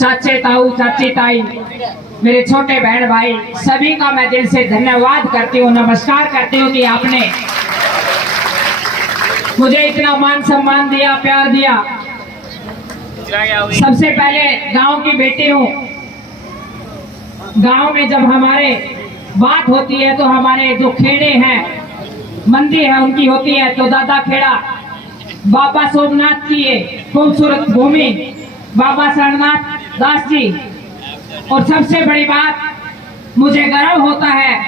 चाचे ताऊ चाची ताई, मेरे छोटे बहन भाई, सभी का मैं दिल से धन्यवाद करती हूँ, नमस्कार करती हूँ कि आपने मुझे इतना मान सम्मान दिया, प्यार दिया। सबसे पहले गांव की बेटी हूँ। गांव में जब हमारे बात होती है तो हमारे जो खेड़े हैं, मंदिर है, उनकी होती है तो दादा खेड़ा बाबा सोमनाथ की ये खूबसूरत भूमि, बाबा शरणनाथ दास जी। और सबसे बड़ी बात, मुझे गर्व होता है,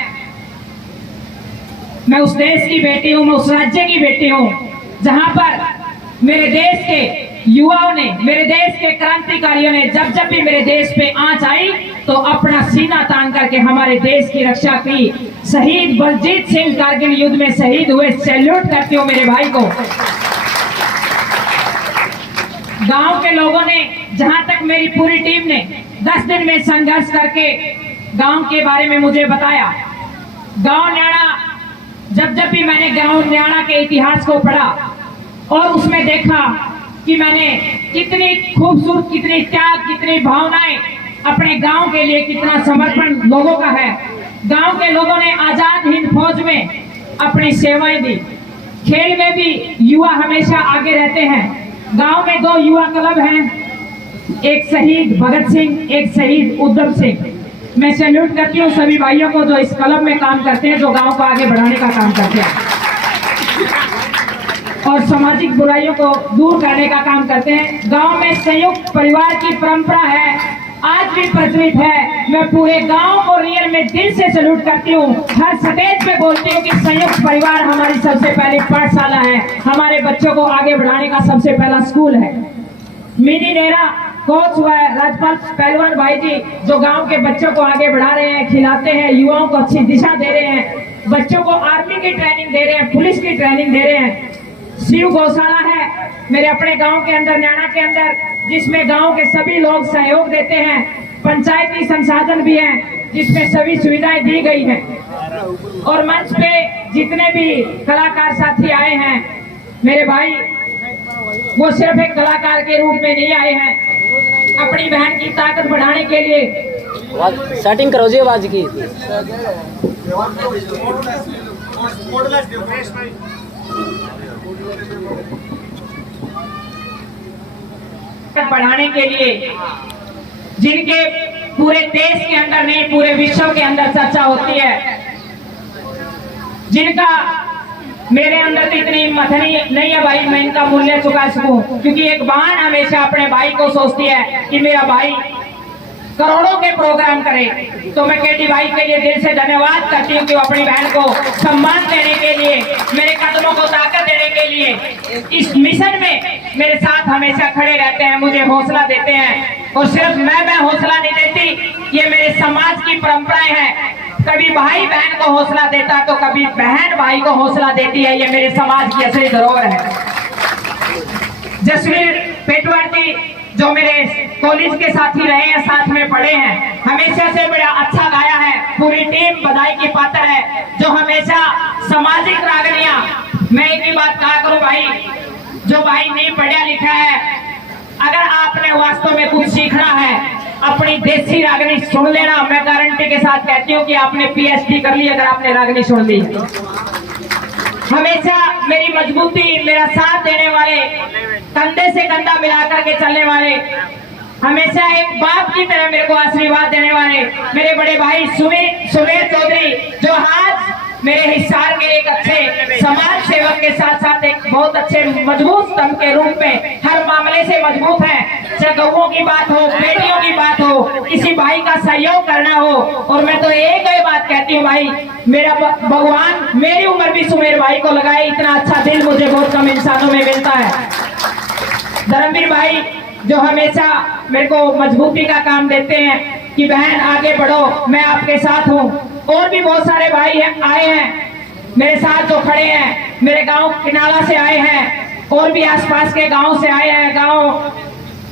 मैं उस देश की बेटी हूँ, मैं उस राज्य की बेटी हूँ जहां पर मेरे देश के युवाओं ने, मेरे देश के क्रांतिकारियों ने जब जब भी मेरे देश पे आंच आई तो अपना सीना तान करके हमारे देश की रक्षा की। शहीद बलजीत सिंह कारगिल युद्ध में शहीद हुए, सैल्यूट करती हूँ मेरे भाई को। गांव के लोगों ने, जहां तक मेरी पूरी टीम ने 10 दिन में संघर्ष करके गांव के बारे में मुझे बताया। गांव न्याणा, जब जब भी मैंने गांव न्याणा के इतिहास को पढ़ा और उसमें देखा कि मैंने कितनी खूबसूरत, कितनी त्याग, कितनी भावनाएं अपने गांव के लिए, कितना समर्पण लोगों का है। गांव के लोगों ने आजाद हिंद फौज में अपनी सेवाएं दी। खेल में भी युवा हमेशा आगे रहते हैं। गांव में 2 युवा क्लब हैं, एक शहीद भगत सिंह, एक शहीद उधम सिंह। मैं सैल्यूट करती हूँ सभी भाइयों को जो इस क्लब में काम करते हैं, जो गांव को आगे बढ़ाने का काम करते हैं और सामाजिक बुराइयों को दूर करने का काम करते हैं। गांव में संयुक्त परिवार की परंपरा है, आज भी प्रचलित है। मैं पूरे गांव को रियल में दिल से सैल्यूट करती हूँ। हर स्टेज पे बोलती हूँ कि संयुक्त परिवार हमारी सबसे पहली पाठशाला है, हमारे बच्चों को आगे बढ़ाने का सबसे पहला स्कूल है। मिनी नेहरा कोच हुआ है राजपाल पहलवान भाई जी, जो गांव के बच्चों को आगे बढ़ा रहे हैं, खिलाते हैं, युवाओं को अच्छी दिशा दे रहे हैं, बच्चों को आर्मी की ट्रेनिंग दे रहे हैं, पुलिस की ट्रेनिंग दे रहे हैं। शिव गौशाला है मेरे अपने गांव के अंदर, न्याणा के अंदर, जिसमें गांव के सभी लोग सहयोग देते हैं। पंचायती संसाधन भी है जिसमें सभी सुविधाएं दी गई हैं। और मंच पे जितने भी कलाकार साथी आए हैं मेरे भाई, वो सिर्फ एक कलाकार के रूप में नहीं आए हैं, अपनी बहन की ताकत बढ़ाने के लिए। सेटिंग करो जी आवाज की। बढ़ाने के लिए, जिनके पूरे देश के अंदर नहीं, पूरे विश्व के अंदर चर्चा होती है, जिनका मेरे अंदर तो इतनी हिम्मत नहीं है भाई मैं इनका मूल्य चुका सकूं। क्योंकि एक बहन हमेशा अपने भाई को सोचती है कि मेरा भाई करोड़ों के प्रोग्राम करे। तो मैं केटी भाई के लिए दिल से धन्यवाद करती हूँ कि वो अपनी बहन को सम्मान देने के लिए, मेरे कदमों को ताकत देने के लिए, इस मिशन में मेरे साथ हमेशा खड़े रहते हैं, मुझे हौसला देते हैं। और सिर्फ मैं हौसला नहीं देती, ये मेरे समाज की परंपराएं हैं। कभी भाई बहन को हौसला देता तो कभी बहन भाई को हौसला देती है, ये मेरे समाज की असली धरोहर है। जसवीर पेटवार जी जो मेरे कॉलेज के साथी रहे हैं, साथ में पढ़े हैं, हमेशा से बड़ा अच्छा गाया है, पूरी टीम बधाई की पात्र है। जो हमेशा सामाजिक रागनियां, मैं एक ही बात कहा करूं भाई, जो भाई नहीं पढ़ा लिखा है, अगर आपने वास्तव में कुछ सीखना है, अपनी देसी रागनी सुन लेना। मैं गारंटी के साथ कहती हूँ कि आपने PhD कर ली अगर आपने रागनी सुन ली। हमेशा मेरी मजबूती, मेरा साथ देने वाले, कंधे से कंधा मिलाकर के चलने वाले, हमेशा एक बाप की तरह मेरे को आशीर्वाद देने वाले मेरे बड़े भाई सुमेर चौधरी, जो आज मेरे हिसार के एक अच्छे समाज सेवक के साथ साथ एक बहुत अच्छे मजबूत स्तंभ के रूप में हर मामले से मजबूत है। चाहे गौओं की बात हो, बेटियों की बात हो, किसी भाई का सहयोग करना हो। और मैं तो एक ही बात कहती हूँ भाई, मेरा भगवान मेरी उम्र भी सुमेर भाई को लगाए, इतना अच्छा दिल मुझे बहुत कम इंसानों में मिलता है। धर्मवीर भाई जो हमेशा मेरे को मजबूती का काम देते हैं कि बहन आगे बढ़ो, मैं आपके साथ हूँ। और भी बहुत सारे भाई आए हैं मेरे साथ जो खड़े हैं, मेरे गांव किनाला से आए हैं, और भी आसपास के गांव से आए हैं, गांव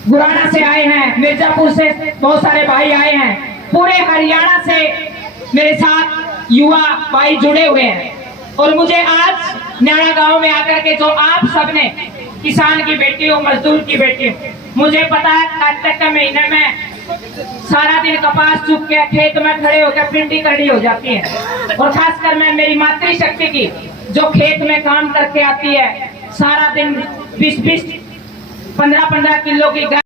गुराना से आए हैं, मिर्जापुर से बहुत सारे भाई आए हैं, पूरे हरियाणा से मेरे साथ युवा भाई जुड़े हुए हैं। और मुझे आज न्याणा गांव में आकर के जो आप सबने, किसान की बेटी हो, मजदूर की बेटी हो, मुझे पता है कार्तिक के महीने में सारा दिन कपास चुप के खेत में खड़े होकर पिंडी करनी हो जाती है, और खासकर मैं मेरी मातृशक्ति की जो खेत में काम करके आती है, सारा दिन 20-20 15-15 किलो की